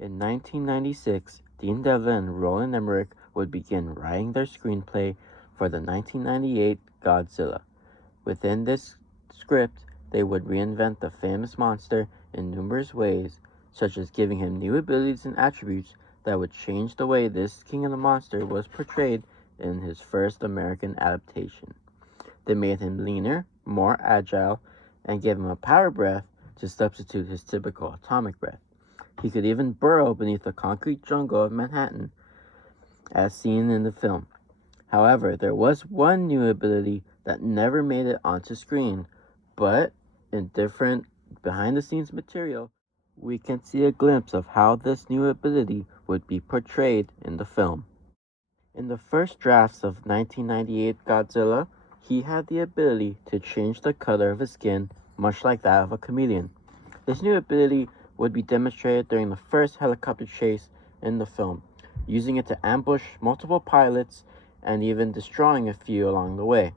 In 1996, Dean Devlin and Roland Emmerich would begin writing their screenplay for the 1998 Godzilla. Within this script, they would reinvent the famous monster in numerous ways, such as giving him new abilities and attributes that would change the way this King of the Monster was portrayed in his first American adaptation. They made him leaner, more agile, and gave him a power breath to substitute his typical atomic breath. He could even burrow beneath the concrete jungle of Manhattan, as seen in the film. However, there was one new ability that never made it onto screen, but in different behind-the-scenes material, we can see a glimpse of how this new ability would be portrayed in the film. In the first drafts of 1998 Godzilla, he had the ability to change the color of his skin, much like that of a chameleon. This new ability would be demonstrated during the first helicopter chase in the film, using it to ambush multiple pilots and even destroying a few along the way.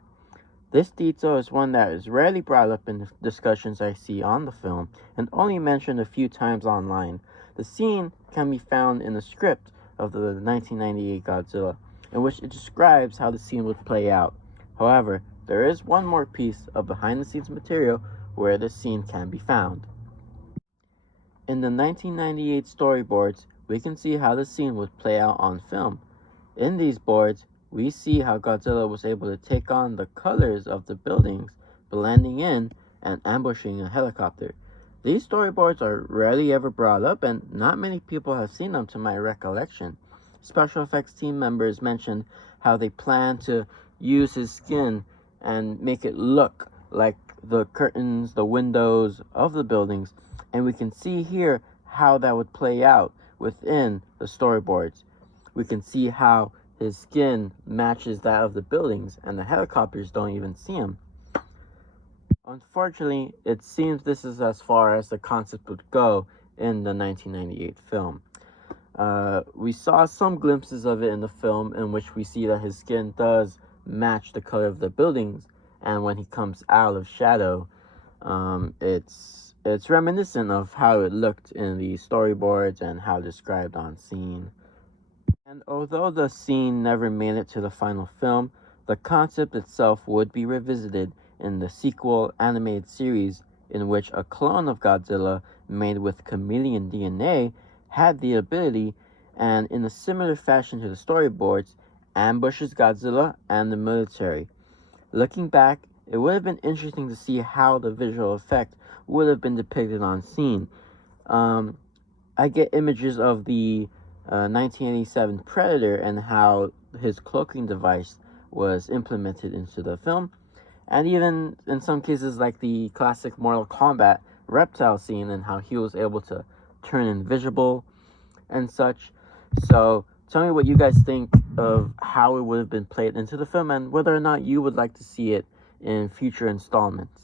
This detail is one that is rarely brought up in the discussions I see on the film, and only mentioned a few times online. The scene can be found in the script of the 1998 Godzilla, in which it describes how the scene would play out. However, there is one more piece of behind-the-scenes material where this scene can be found. In the 1998 storyboards, we can see how the scene would play out on film. In these boards, we see how Godzilla was able to take on the colors of the buildings, blending in and ambushing a helicopter. These storyboards are rarely ever brought up, and not many people have seen them to my recollection. Special effects team members mentioned how they plan to use his skin and make it look like the curtains, the windows of the buildings, and we can see here how that would play out within the storyboards. We can see how his skin matches that of the buildings, and the helicopters don't even see him. Unfortunately, it seems this is as far as the concept would go in the 1998 film. We saw some glimpses of it in the film, in which we see that his skin does match the color of the buildings, and when he comes out of shadow, it's reminiscent of how it looked in the storyboards and how described on scene. And although the scene never made it to the final film, the concept itself would be revisited in the sequel animated series, in which a clone of Godzilla made with chameleon DNA had the ability, and in a similar fashion to the storyboards, ambushes Godzilla and the military. Looking back, it would have been interesting to see how the visual effect would have been depicted on scene. I get images of the 1987 Predator and how his cloaking device was implemented into the film, and even in some cases like the classic Mortal Kombat reptile scene and how he was able to turn invisible and such. So tell me what you guys think of how it would have been played into the film, and whether or not you would like to see it in future installments.